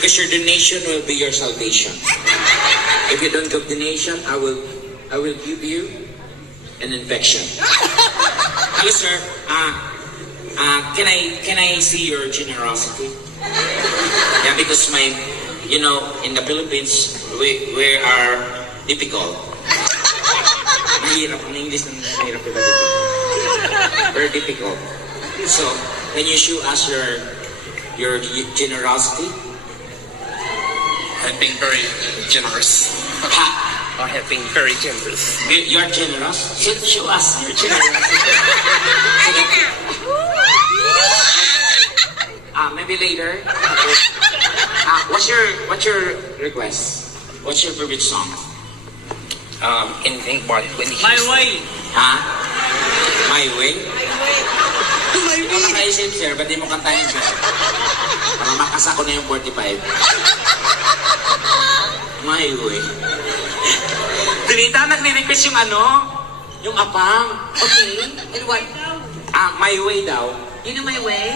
Because your donation will be your salvation. If you don't give donation, I will give you an infection. Hello, sir. Can I see your generosity? Yeah, because in the Philippines, we are difficult. Mahirap. Ang English ng mahirap ito. Very difficult. So, can you show us your generosity? I've been very generous. Ha? I have been very generous. You are generous? Show us your generosity. Maybe later. What's your request? What's your favorite song? Anything but when he My way. Ha? My Way? Ikaw nakaisip, sir. Ba't di mo kantahin, sir? Para makasa ko na yung 45. My Way. Dinita, nagre-request yung yung apang. Okay. And what? My Way daw. You know my way?